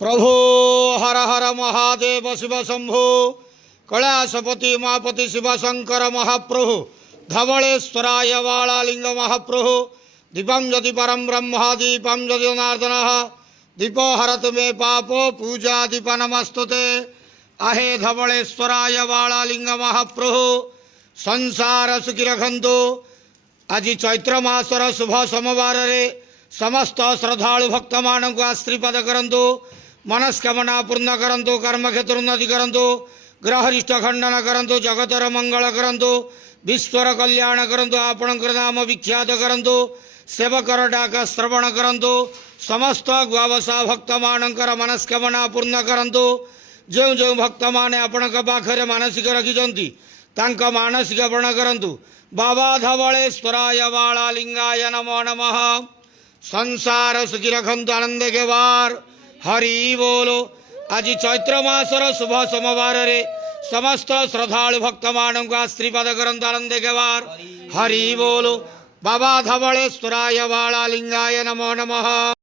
प्रभो हर हर महादेव शिव शंभो कैलासपति मापति शिव शंकर महाप्रभु धवलेश्वराय वालालिंग महाप्रभु दीपं यदि परम ब्रह्म दीपं यदि जनार्दन दीपो हरत मे पापो पूजा दीप नमस्तुते आहे धवलेश्वराय वालालिंग महाप्रभु संसार सुखी रखंतु। आज चैत्र मासर शुभ सोमवार रे समस्त श्रद्धालु भक्त मान को आशीर्वाद करंतु, मनस्कामना पूर्ण करंतु, कर्म क्षेत्र उन्नति करंतु, ग्रहरिष्ठ खंडन करंतु, जगतर मंगल करंतु, विश्वर कल्याण करंतु, आपणकर नाम विख्यात करंतु, सेवकर डाक श्रवण करंतु, समस्त ग्वावसा भक्त मानकर मनस्कामना पूर्ण करंतु। जो जो भक्त माने आपणक पाखरे मानसिक रखिछंती तांक मानसिक पूर्ण करंतु। बाबा धवलेश्वराय वालालिंगाय नमो नमः। संसार सुखी रखंतु, आनंद के वार हरि बोलो। आज चैत्र मासर शुभ सोमवार रे समस्त श्रद्धालु भक्त मान को आशीर्वाद करंतु, आनंद के वार हरि बोलो। बाबा धवलेश्वराय वालालिंगाय नमो नमः।